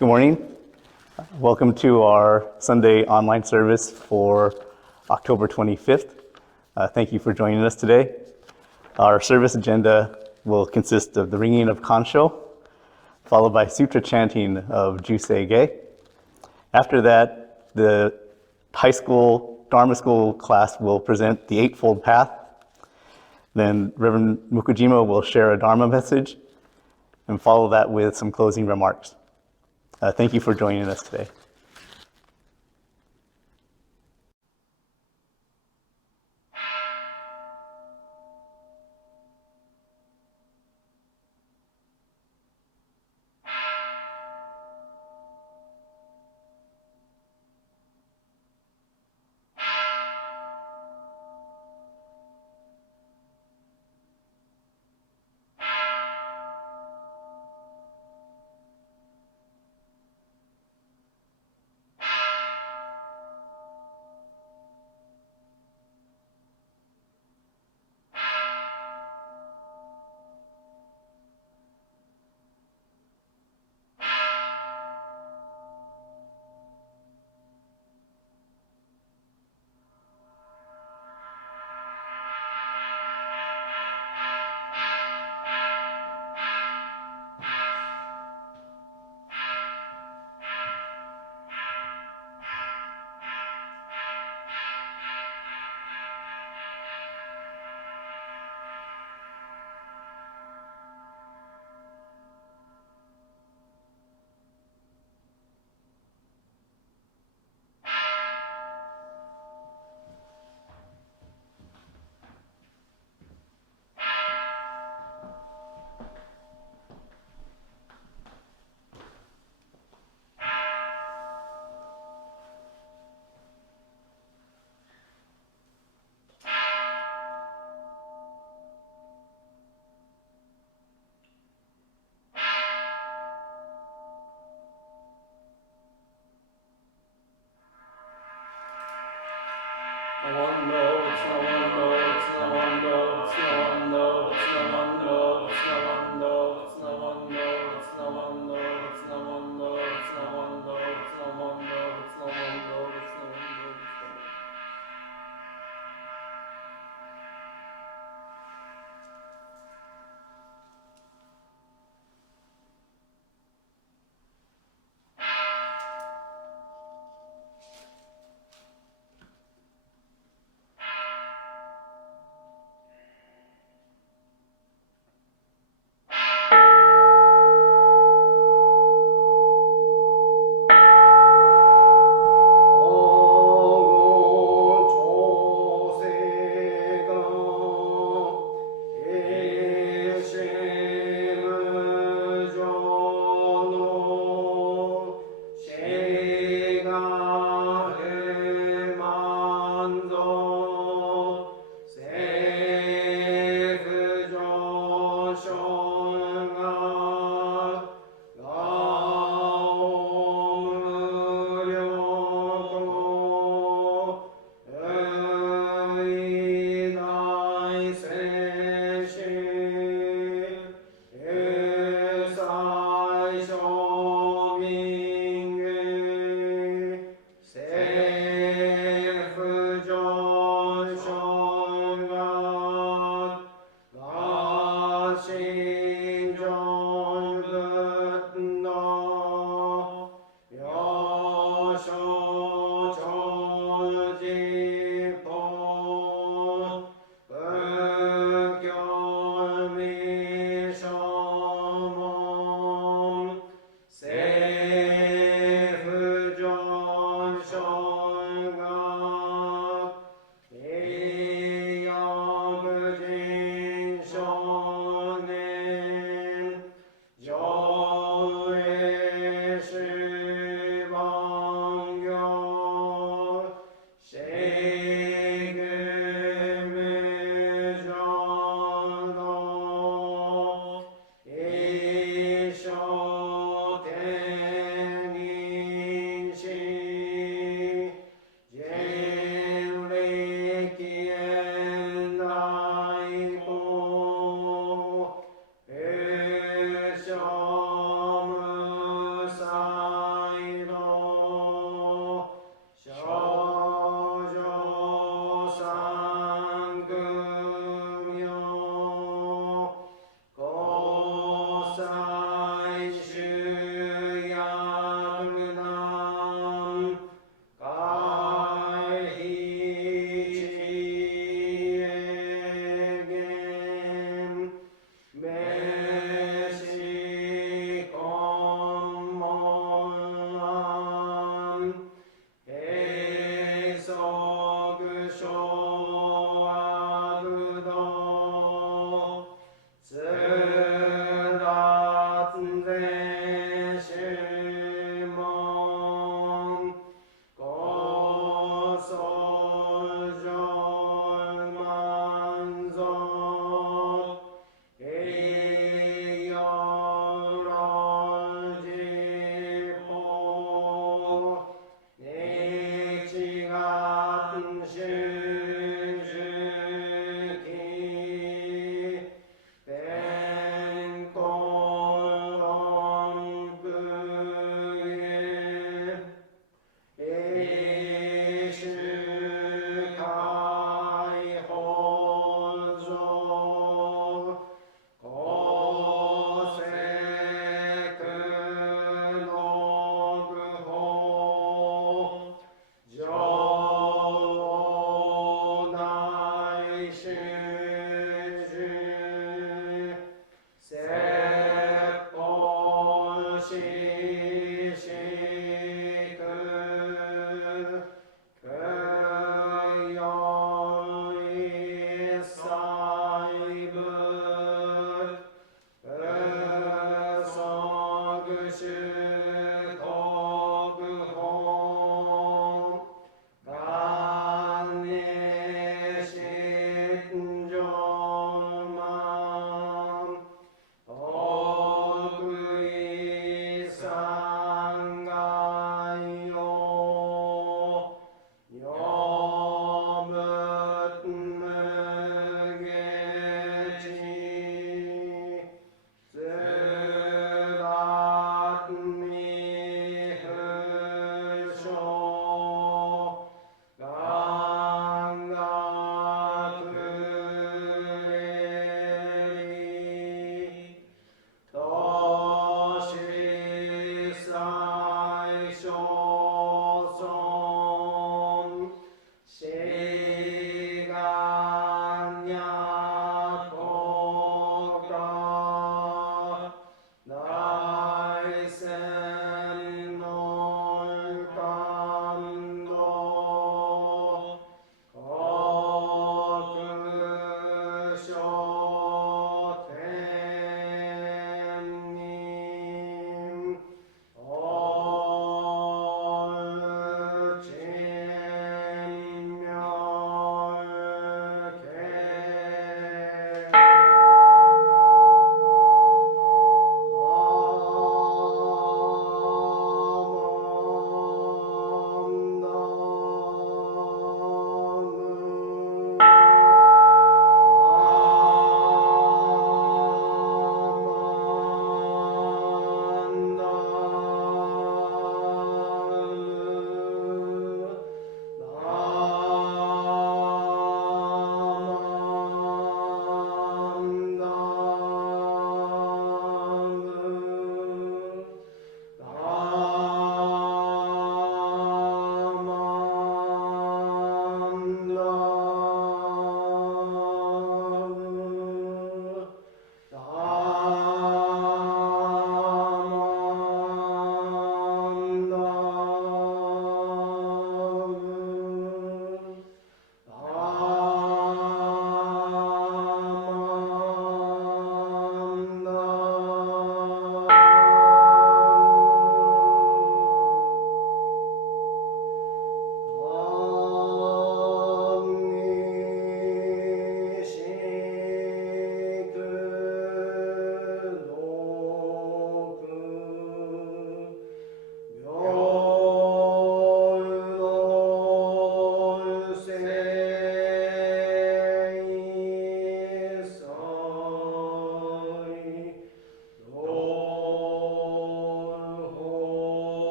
Good morning. Welcome to our Sunday online service for October 25th. Thank you for joining us today. Our service agenda will consist of the ringing of Kansho, followed by sutra chanting of Ju Sei Ge. After that, the high school Dharma school class will present the Eightfold Path. Then Reverend Mukojima will share a Dharma message and follow that with some closing remarks. Thank you for joining us today.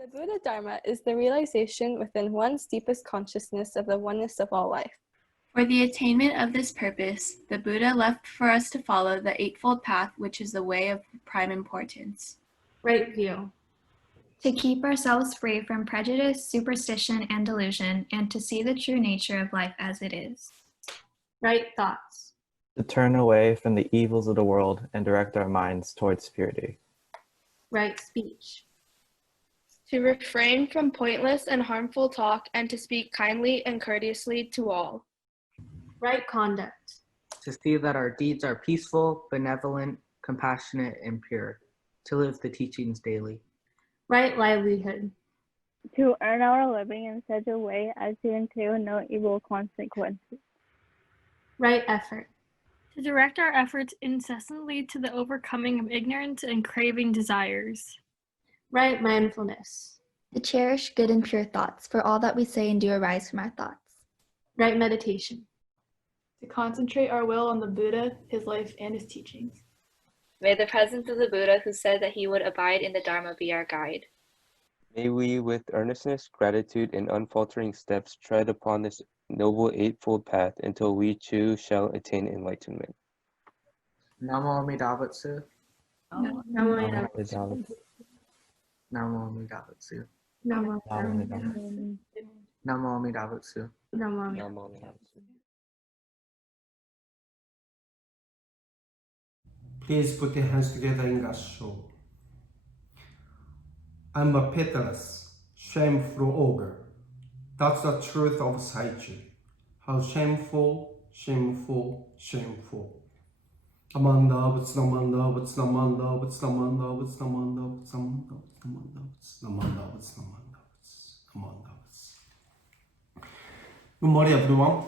The Buddha Dharma is the realization within one's deepest consciousness of the oneness of all life. For the attainment of this purpose, the Buddha left for us to follow the Eightfold Path, which is the way of prime importance. Right view. To keep ourselves free from prejudice, superstition, and delusion, and to see the true nature of life as it is. Right thoughts. To turn away from the evils of the world and direct our minds towards purity. Right speech. To refrain from pointless and harmful talk and to speak kindly and courteously to all. Right conduct. To see that our deeds are peaceful, benevolent, compassionate, and pure. To live the teachings daily. Right livelihood. To earn our living in such a way as to entail no evil consequences. Right effort. To direct our efforts incessantly to the overcoming of ignorance and craving desires. Right mindfulness. To cherish good and pure thoughts, for all that we say and do arise from our thoughts. Right meditation. To concentrate our will on the Buddha, his life, and his teachings. May the presence of the Buddha, who said that he would abide in the Dharma, be our guide. May we, with earnestness, gratitude, and unfaltering steps, tread upon this noble Eightfold Path until we too shall attain enlightenment. Namo Amida Butsu. Namo Amida Butsu. Namo Amida Butsu. Namo Amida Butsu. Namo Amida Butsu. Namo Amida Butsu. Please put your hands together in Gassho. I'm a pitiless, shameful ogre. That's the truth of Saichi. How shameful, shameful, shameful. Amanda, what's Namanda, what's Namanda, what's Namanda, what's Namanda, what's Namanda, what's Namanda, what's Namanda, what's Namanda, what's Namanda, what's. Good morning, everyone.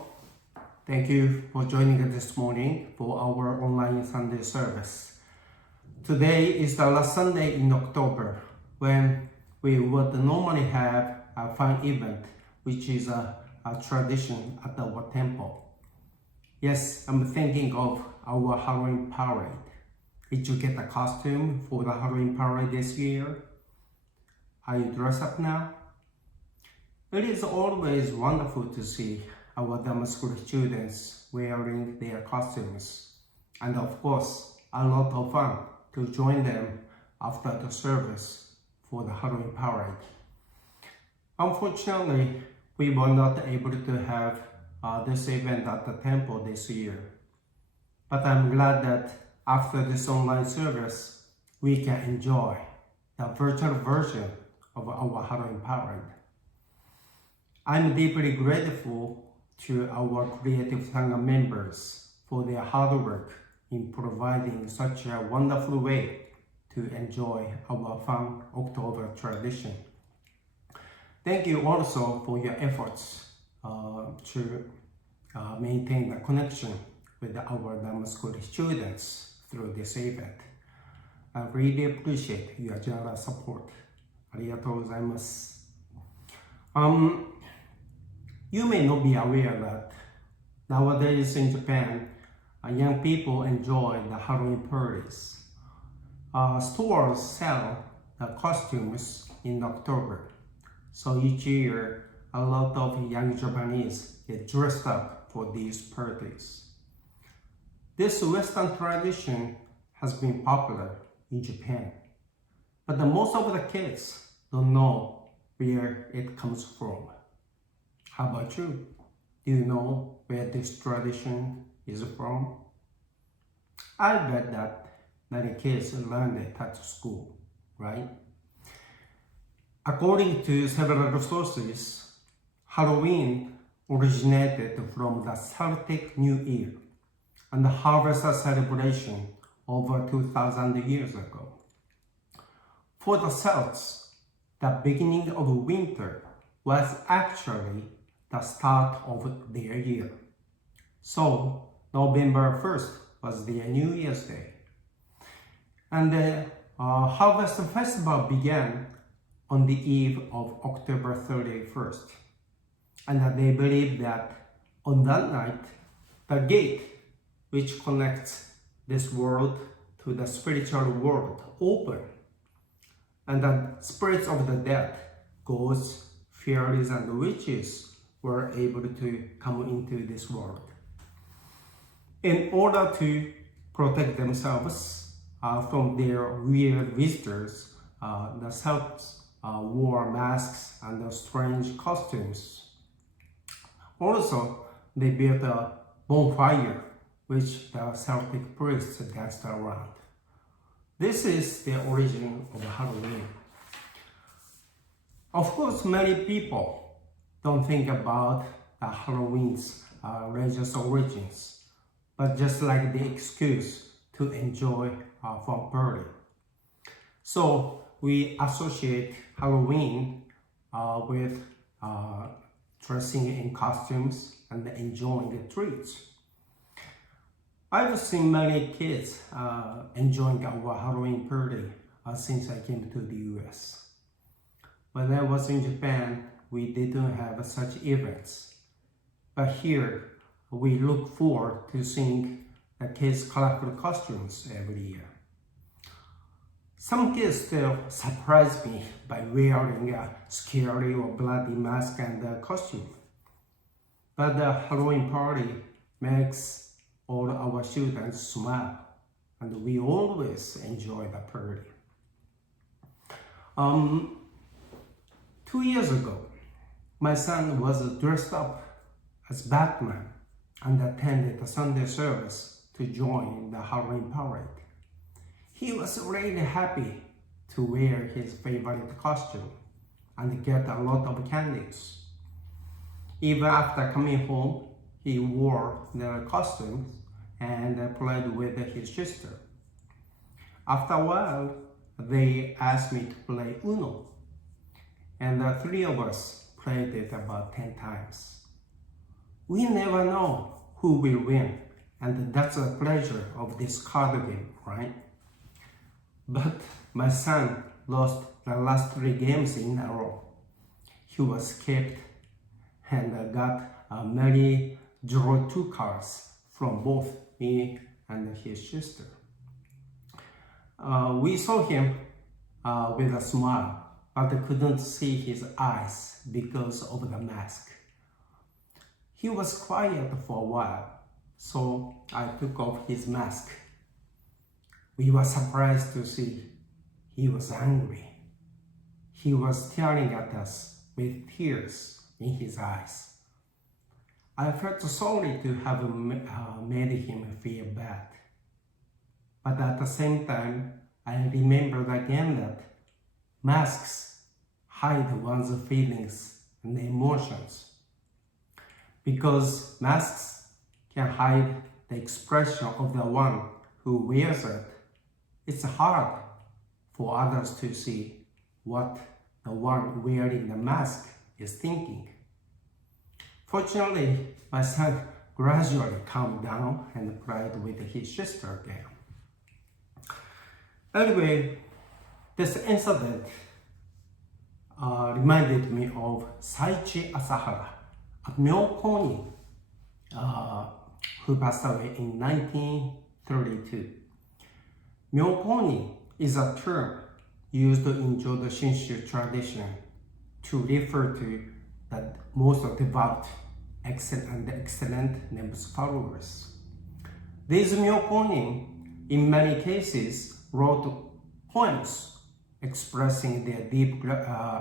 Thank you for joining us this morning for our online Sunday service. Today is the last Sunday in October when we would normally have a fun event, which is a tradition at our temple. Yes, I'm thinking of our Halloween parade. Did you get a costume for the Halloween parade this year? Are you dressed up now? It is always wonderful to see our Dharma school students wearing their costumes, and of course, a lot of fun to join them after the service for the Halloween parade. Unfortunately, we were not able to have this event at the temple this year, but I'm glad that after this online service, we can enjoy the virtual version of our Halloween parade. I'm deeply grateful to our Creative Sangha members for their hard work in providing such a wonderful way to enjoy our fun October tradition. Thank you also for your efforts to maintain the connection with our Dharma school students through this event. I really appreciate your generous support. ありがとうございます。You may not be aware that nowadays in Japan, young people enjoy the Halloween parties. Stores sell the costumes in October. So each year, a lot of young Japanese get dressed up for these parties. This Western tradition has been popular in Japan, but most of the kids don't know where it comes from. How about you? Do you know where this tradition is from? I bet that many kids learned it at school, right? According to several sources, Halloween originated from the Celtic New Year and the harvest celebration over 2,000 years ago. For the Celts, the beginning of winter was actually the start of their year. So November 1st was their New Year's Day. And the Harvest Festival began on the eve of October 31st. And they believe that on that night, the gate which connects this world to the spiritual world open, and the spirits of the dead, ghosts, fairies, and witches were able to come into this world. In order to protect themselves from their weird visitors, the Celts wore masks and strange costumes. Also, they built a bonfire which the Celtic priests danced around. This is the origin of Halloween. Of course, many people don't think about the Halloween's religious origins, but just like the excuse to enjoy fun party. So we associate Halloween with dressing in costumes and enjoying the treats. I've seen many kids enjoying our Halloween party since I came to the US. When I was in Japan, we didn't have such events. But here, we look forward to seeing the kids' colorful costumes every year. Some kids still surprise me by wearing a scary or bloody mask and a costume. But the Halloween party makes all our students smile, and we always enjoy the party. 2 years ago, my son was dressed up as Batman and attended the Sunday service to join the Halloween parade. He was really happy to wear his favorite costume and get a lot of candies. Even after coming home, he wore the costumes and played with his sister. After a while, they asked me to play Uno, and the three of us played it about 10 times. We never know who will win, and that's the pleasure of this card game, right? But my son lost the last 3 games in a row. He was kept and got many draw 2 cards from both me and his sister. We saw him with a smile, but couldn't see his eyes because of the mask. He was quiet for a while, so I took off his mask. We were surprised to see he was angry. He was staring at us with tears in his eyes. I felt sorry to have made him feel bad. But at the same time, I remembered again that masks hide one's feelings and emotions. Because masks can hide the expression of the one who wears it, it's hard for others to see what the one wearing the mask is thinking. Fortunately, my son gradually calmed down and played with his sister again. Anyway, this incident reminded me of Saichi Asahara, a Myokonin who passed away in 1932. Myokonin is a term used in Jodo Shinshu tradition to refer to the most devout and excellent Nimbus followers. These Myokonin, in many cases, wrote poems expressing their deep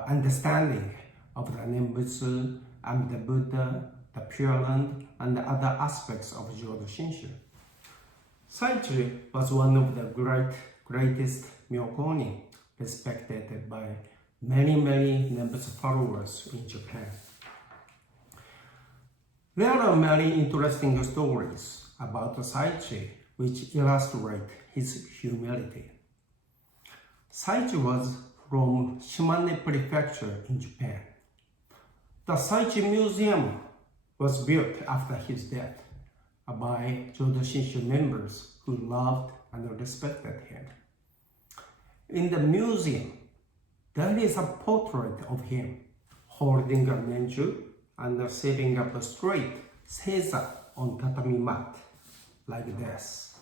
understanding of the Nimbus and the Buddha, the Pure Land, and the other aspects of Jodo Shinshu. Saichi was one of the greatest Myokonin, respected by many Nimbus followers in Japan. There are many interesting stories about Saichi which illustrate his humility. Saichi was from Shimane Prefecture in Japan. The Saichi Museum was built after his death by Jodo Shinshu members who loved and respected him. In the museum, there is a portrait of him holding a nenju and setting up a straight seiza on tatami mat, like this.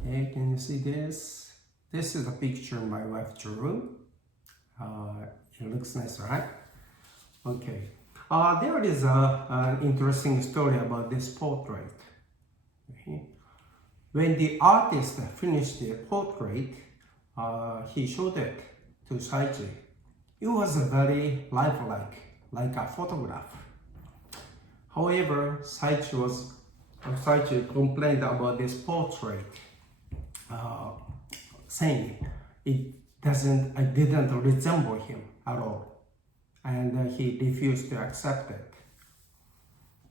Okay, can you see this? This is a picture my wife drew. It looks nice, right? Okay. There is an interesting story about this portrait. Okay. When the artist finished the portrait, he showed it to Saichi. It was very lifelike, like a photograph. However, Saichi complained about this portrait, saying it didn't resemble him at all, and he refused to accept it.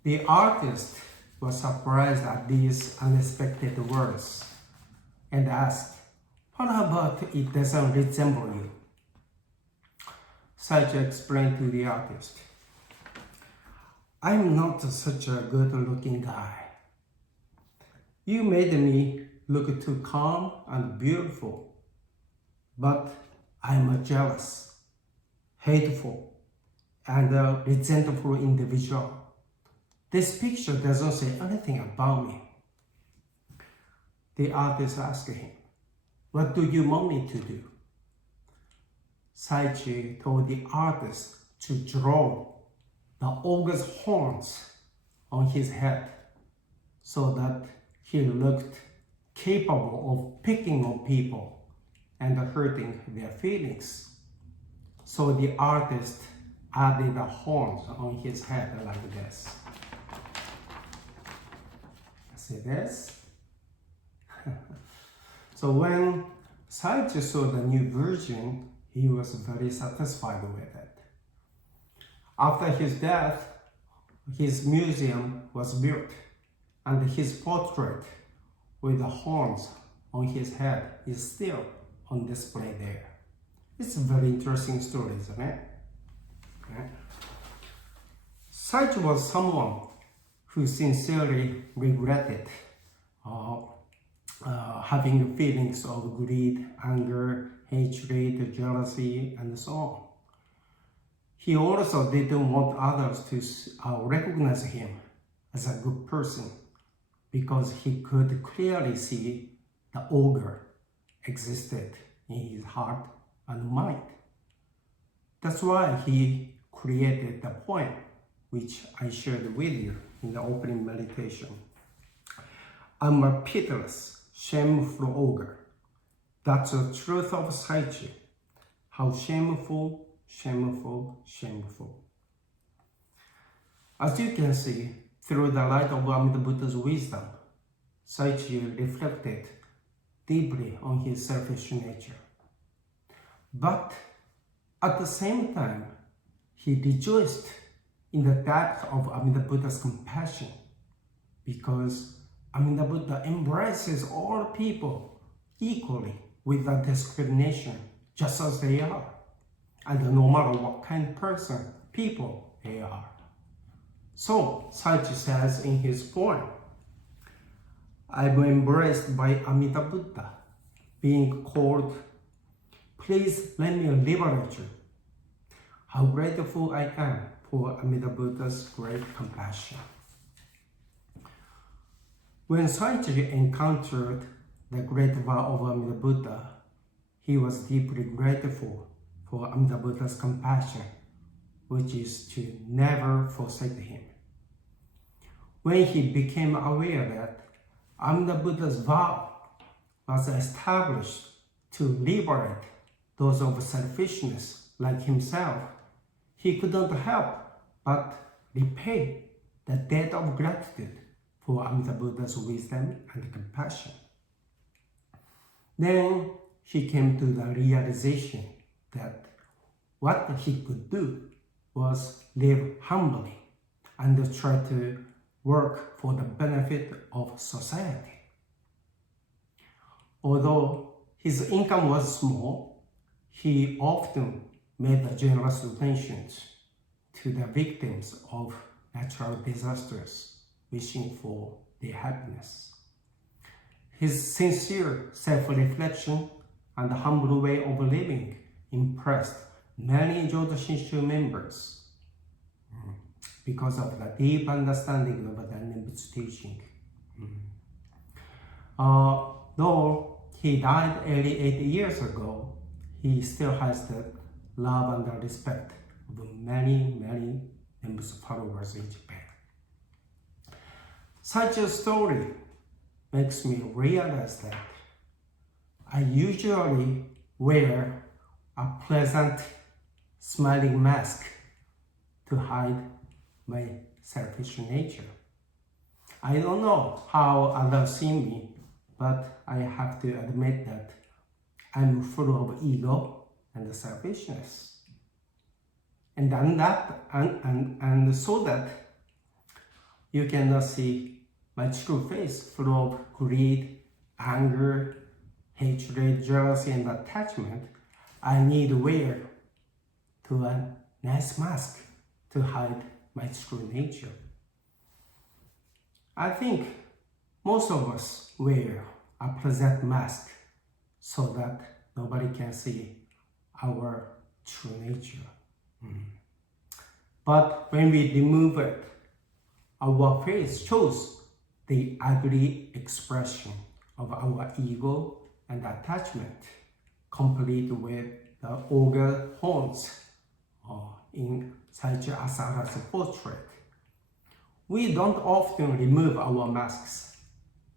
The artist was surprised at these unexpected words and asked, "What about it doesn't resemble you?" Saichi explained to the artist, "I'm not such a good-looking guy. You made me look too calm and beautiful, but I'm a jealous, hateful, and a resentful individual. This picture doesn't say anything about me." The artist asked him, "What do you want me to do?" Saichi told the artist to draw the ogre's horns on his head so that he looked capable of picking on people and hurting their feelings. So the artist added the horns on his head like this. See this? So when Saichi saw the new version, he was very satisfied with it. After his death, his museum was built, and his portrait with the horns on his head is still on display there. It's a very interesting story, isn't it? Okay. Saichi was someone who sincerely regretted having feelings of greed, anger, hatred, jealousy, and so on. He also didn't want others to recognize him as a good person because he could clearly see the ogre existed in his heart and mind. That's why he created the poem which I shared with you in the opening meditation. "I'm a pitiless, shameful ogre. That's the truth of Saichi. How shameful, shameful, shameful." As you can see, through the light of Amida Buddha's wisdom, Saichi reflected deeply on his selfish nature. But at the same time, he rejoiced in the depth of Amida Buddha's compassion, because Amida Buddha embraces all people equally without discrimination, just as they are, and no matter what kind of person, people they are. So Saichi says in his poem, "I'm embraced by Amida Buddha, being called, 'Please let me liberate you.' How grateful I am for Amida Buddha's great compassion." When Saichi encountered the great vow of Amida Buddha, he was deeply grateful for Amida Buddha's compassion, which is to never forsake him. When he became aware that Amida Buddha's vow was established to liberate those of selfishness like himself, he couldn't help but repay the debt of gratitude for Amida Buddha's wisdom and compassion. Then he came to the realization that what he could do was live humbly and try to work for the benefit of society. Although his income was small, he often made generous donations to the victims of natural disasters, wishing for their happiness. His sincere self-reflection and humble way of living impressed many Jodo Shinshu members because of the deep understanding of the Nembutsu teaching. Though he died 88 years ago, he still has the love and the respect of many, many Nembutsu followers in Japan. Such a story makes me realize that I usually wear a pleasant, smiling mask to hide my selfish nature. I don't know how others see me, but I have to admit that I'm full of ego and selfishness. And so that you cannot see my true face full of greed, anger, hatred, jealousy, and attachment, I need to wear a nice mask to hide my true nature. I think most of us wear a pleasant mask so that nobody can see our true nature. But when we remove it, our face shows the ugly expression of our ego and attachment, complete with the ogre horns in Saichi Asara's portrait. We don't often remove our masks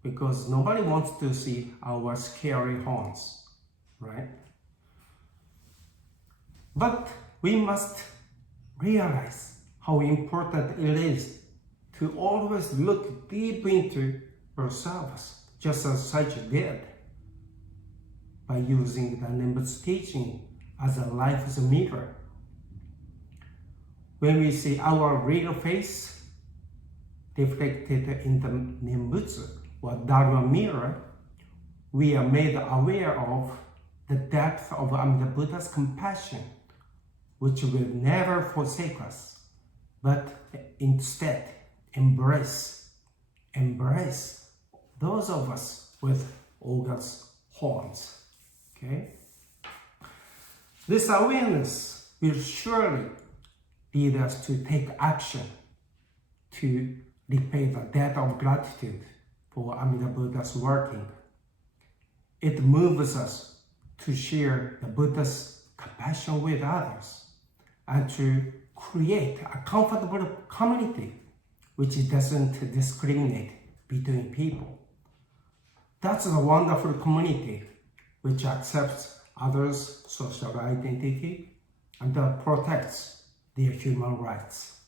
because nobody wants to see our scary horns, right? But we must realize how important it is to always look deep into ourselves, just as Saichi did, by using the Nembutsu teaching as a life's mirror. When we see our real face reflected in the Nembutsu or Dharma mirror, we are made aware of the depth of Amida Buddha's compassion, which will never forsake us, but instead embrace those of us with ogre's horns. Okay? This awareness will surely lead us to take action to repay the debt of gratitude for Amida Buddha's working. It moves us to share the Buddha's compassion with others and to create a comfortable community which doesn't discriminate between people. That's a wonderful community which accepts others' social identity and protects their human rights.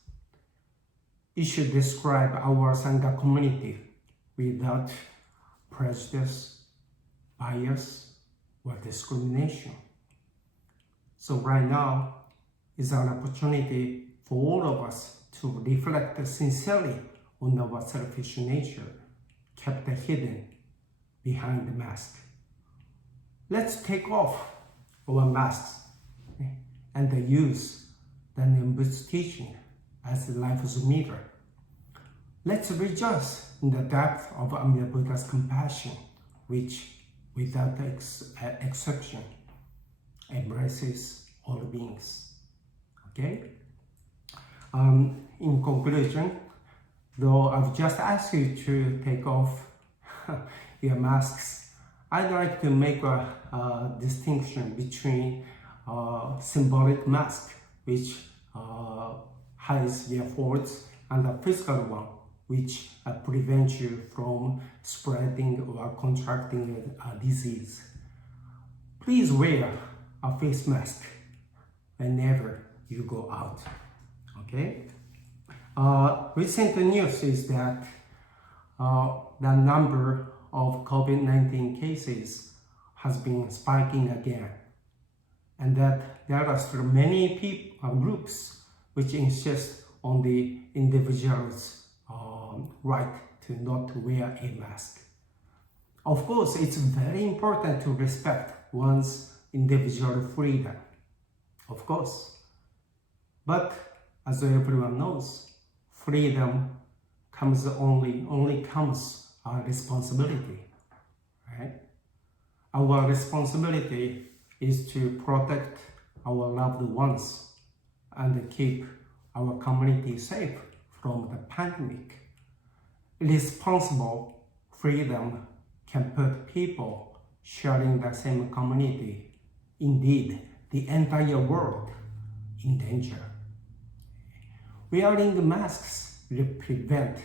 It should describe our Sangha community without prejudice, bias, or discrimination. So right now is an opportunity for all of us to reflect sincerely on our selfish nature, kept hidden behind the mask. Let's take off our masks and use the Nembutsu teaching as life's mirror. Let's rejoice in the depth of Amida Buddha's compassion, which, without exception, embraces all beings. Okay? In conclusion, though I've just asked you to take off your masks, I'd like to make a distinction between symbolic mask, which hides your faults, and a physical one, which prevents you from spreading or contracting a disease. Please wear a face mask whenever you go out. Okay? Recent news is that the number of COVID-19 cases has been spiking again, and that there are still many groups which insist on the individual's right to not wear a mask. Of course, it's very important to respect one's individual freedom, of course. But as everyone knows, freedom only comes our responsibility, right? Our responsibility is to protect our loved ones and keep our community safe from the pandemic. Responsible freedom can put people sharing the same community, indeed the entire world, in danger. Wearing masks will prevent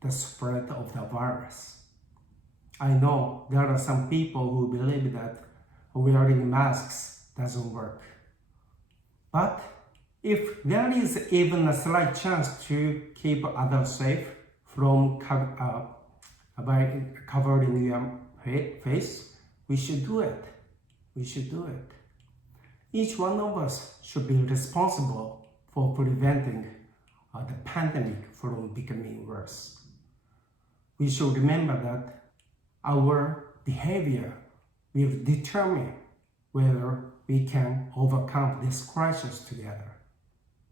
the spread of the virus. I know there are some people who believe that wearing masks doesn't work. But if there is even a slight chance to keep others safe from by covering your face, we should do it. We should do it. Each one of us should be responsible for preventing the pandemic from becoming worse. We should remember that our behavior will determine whether we can overcome this crisis together.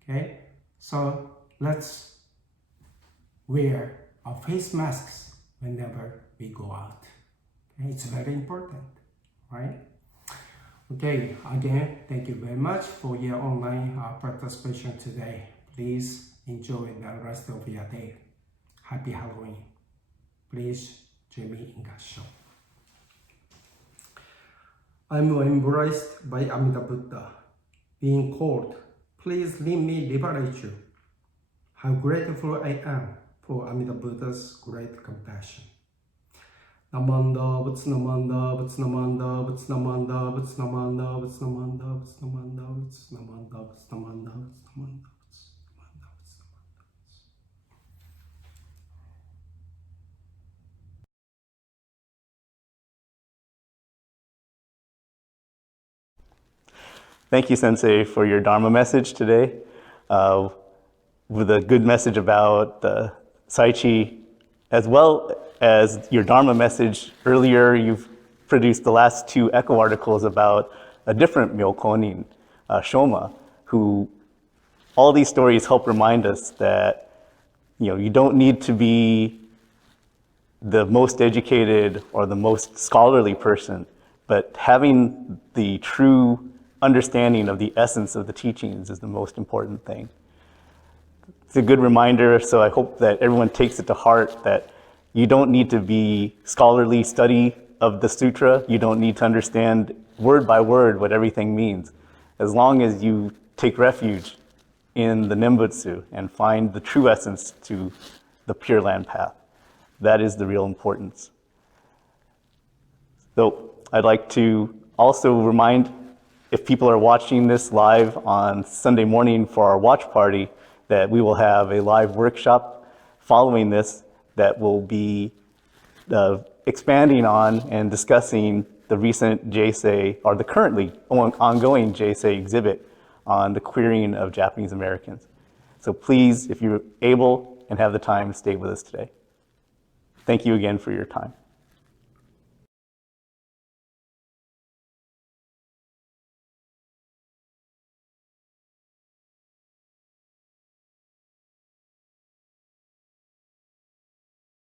Okay? So let's wear our face masks whenever we go out. Okay? It's very important, right? Okay, again, thank you very much for your online participation today. Please enjoy the rest of your day. Happy Halloween. Please join me in Gasho. I'm embraced by Amida Buddha, being called, please let me liberate you. How grateful I am for Amida Buddha's great compassion. Namanda, Vats Namanda, Vats Namanda, Vats Namanda, Vats Namanda, Vats Namanda, Vats Namanda, Vats Namanda, Vats Namanda, Vats Namanda. Thank you, Sensei, for your Dharma message today, with a good message about the Saichi, as well as your Dharma message. Earlier, you've produced the last 2 echo articles about a different Myokonin, Shoma, who all these stories help remind us that you don't need to be the most educated or the most scholarly person, but having the true understanding of the essence of the teachings is the most important thing. It's a good reminder, so I hope that everyone takes it to heart that you don't need to be scholarly study of the sutra. You don't need to understand word by word what everything means. As long as you take refuge in the Nembutsu and find the true essence to the Pure Land path, that is the real importance. So I'd like to also remind, if people are watching this live on Sunday morning for our watch party, that we will have a live workshop following this that will be expanding on and discussing the recent Ju Sei, or the currently ongoing Ju Sei exhibit on the queering of Japanese Americans. So please, if you're able and have the time, stay with us today. Thank you again for your time.